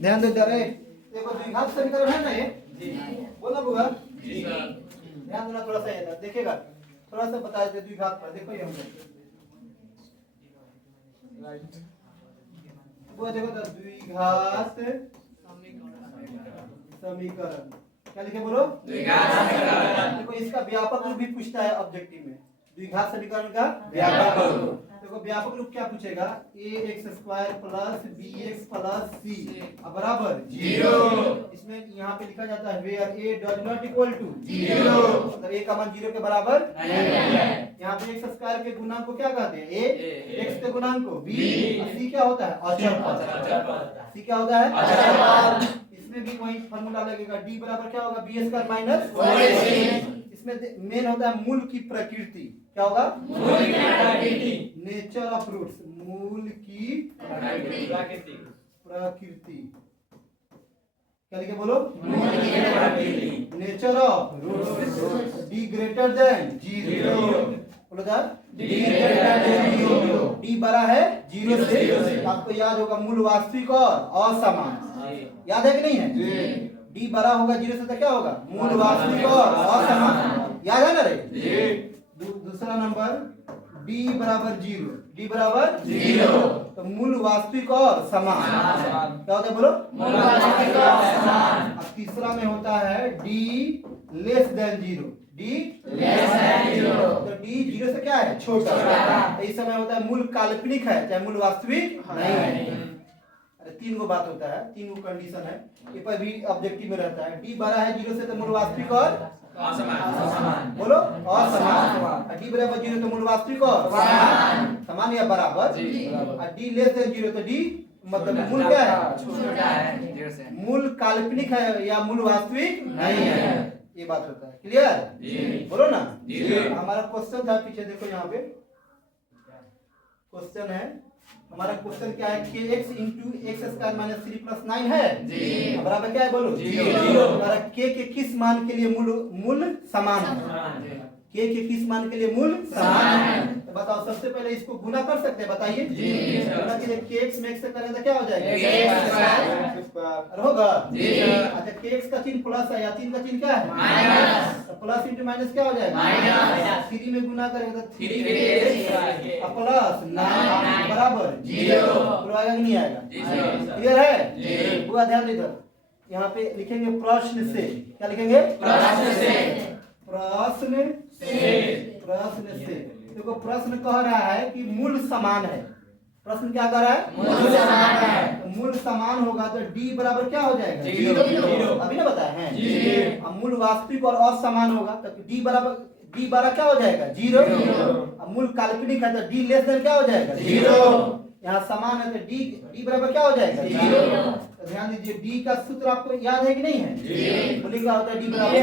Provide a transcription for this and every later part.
ध्यान दो इधर। देखो द्विघात समीकरण है ना ये जी, बोला बुआ जी सर। ध्यान देना थोड़ा सा इधर देखेगा, थोड़ा सा बता दे द्विघात पर। देखो ये हम राइट वो देखो तो द्विघात समीकरण क्या लिखे बोलो? द्विघात समीकरण। देखो इसका व्यापक रूप भी पूछता है ऑब्जेक्टिव में, द्विघात समीकरण का व्यापक रूप। देखो व्यापक रूप क्या पूछेगा? ax² plus bx plus c बराबर 0। इसमें यहाँ पे लिखा जाता है where a does not equal to 0, मतलब a का मान 0 के बराबर नहीं है। यहाँ पे x² के गुणांक को क्या कहते हैं? a, x के गुणांक को b, c क्या होता है? अचर पद। c क्या होता है? अचर पद। इसमें भी वही फार्मूला लगेगा, d बराबर क्या होगा? b² minus 4ac। इसमें मेन होता है मूल की प्रकृति। क्या होगा? मूल की प्रकृति, नेचर ऑफ रूट्स, मूल की प्रकृति। क्या लिखे बोलो? मूल की प्रकृति, nature of roots, d greater than 0। बोलो दा d ग्रेटर देन 0, d बड़ा है 0 से। आपको याद होगा मूल वास्तविक और असमान, याद है कि नहीं है? d बड़ा होगा 0 से तो क्या होगा? मूल वास्तविक और असमान, याद है ना रे? दूसरा नंबर d बराबर 0, d बराबर 0 तो मूल वास्तविक और समान। क्या होता है बोलो? मूल वास्तविक और समान। अब तीसरा में होता है d less than 0, d less than 0 तो d 0 से क्या है? छोटा। तो इस समय होता है मूल काल्पनिक है चाहे मूल वास्तविक नहीं है। तीन गो बात होता है, तीन गो कंडीशन है, ये पर भी ऑब्जेक्टिव में रहता है। d बड़ा है 0 से तो मूल वास्तविक और असमान, बोलो असमान। d बराबर 0 तो मूल वास्तविक और समान या बराबर। d लेस देन 0 तो d मतलब मूल क्या है? छोटा है, मूल काल्पनिक है या मूल वास्तविक नहीं है, ये बात होता है। क्लियर? बोलो ना। हमारा क्वेश्चन था पीछे, देखो यहाँ पे क्वेश्चन है हमारा। क्वेश्चन क्या है? kx into x² minus 3 plus 9 है जी, बराबर क्या है बोलो? 0। हमारा k के किस मान के लिए मूल समान है? k के किस मान के लिए मूल समान है? तो बताओ, सबसे पहले इसको गुना कर सकते हैं, बताइए जी। गुना कीजिए, kx में x से करें तो क्या हो जाएगा? kx² होगा जी। अच्छा kx का चिन्ह प्लस है या 3 का चिन्ह क्या है? माइनस। तो प्लस इंटू माइनस क्या हो जाएगा? माइनस। 3 में गुना करेंगे तो 3 प्लस 9 बराबर 0। तो आएगा कि नहीं आएगा? क्लियर है? पूरा ध्यान इधर, यहाँ पे लिखेंगे प्रश्न से। क्या लिखेंगे? प्रश्न से। प्रश्न से देखो प्रश्न कह रहा है कि मूल समान है। प्रश्न क्या कह रहा है? मूल समान है। तो मूल समान होगा तो d बराबर क्या हो जाएगा? 0। अभी ना बताया है। अब मूल वास्तविक और असमान होगा तो d बराबर क्या हो जाएगा? 0। अब मूल काल्पनिक है तो d लेस देन क्या हो जाएगा? 0। यहाँ समान है तो d बराबर क्या हो जाएगा? 0। तो ध्यान दीजिए, d का सूत्र आपको याद है कि नहीं है? बोलिए क्या होता है? d बराबर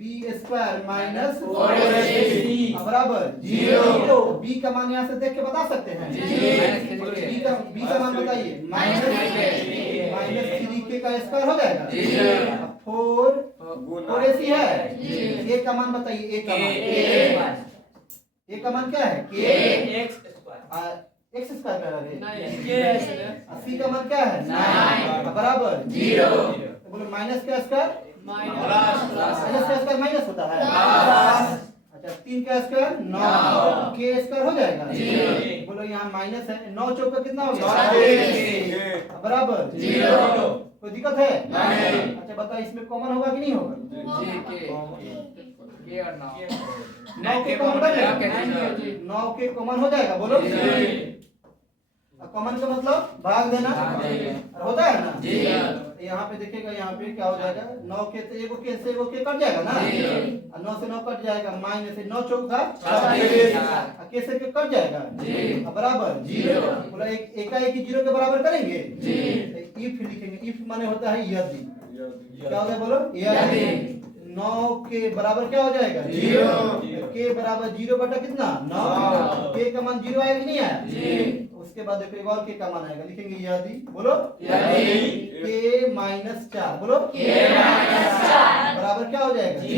b² माइनस 4ac बराबर 0। b का मान यहाँ से देख के बता सकते हैं b का मान बताइए। माइनस 3k का स्क्वायर हो जाएगा 4ac है। a का मान बताइए, a का मान क्या है? x² c का मान क्या है? 9 बराबर 0। बोलो माइनस का स्क्वायर माइनस का स्क्वायर माइनस होता है। अच्छा 3 का स्क्वायर 9 k स्क्वायर हो जाएगा। बोलो यहाँ माइनस है, 9 चौक का कितना हो गया? बराबर 0। कोई दिक्कत है? नहीं। अच्छा बताओ इसमें कॉमन होगा कि नहीं होगा? 9 के कॉमन हो जाएगा। बोलो कॉमन का मतलब भाग देना होता है ना जी। यहाँ पे देखिएगा, यहाँ पे क्या हो जाएगा? 9 के से एगो के कट जाएगा ना, 9 से 9 कट जाएगा, माइनस से 9 चौक के से के कट जाएगा बराबर 0। बोला एक 0 के बराबर करेंगे जी। इफ लिखेंगे, इफ माने होता है यदि। क्या होता है बोलो? यदि 9 के बराबर क्या हो जाएगा? 0। के बराबर 0 बटा कितना? 9। के का मान 0 आएगा कि नहीं आया? उसके बाद देखो एक और के का मान आएगा, लिखेंगे यदि। बोलो यदि के माइनस 4, बोलो के माइनस 4 बराबर क्या हो जाएगा? 0।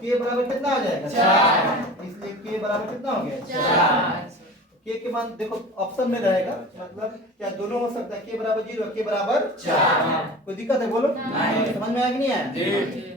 के बराबर कितना आ जाएगा? 4। इसलिए के बराबर कितना हो गया? 4। के मान देखो ऑप्शन में रहेगा, मतलब क्या दोनों हो सकता है, के बराबर 0 के बराबर 4। कोई दिक्कत है बोलो? समझ में आया कि नहीं आया?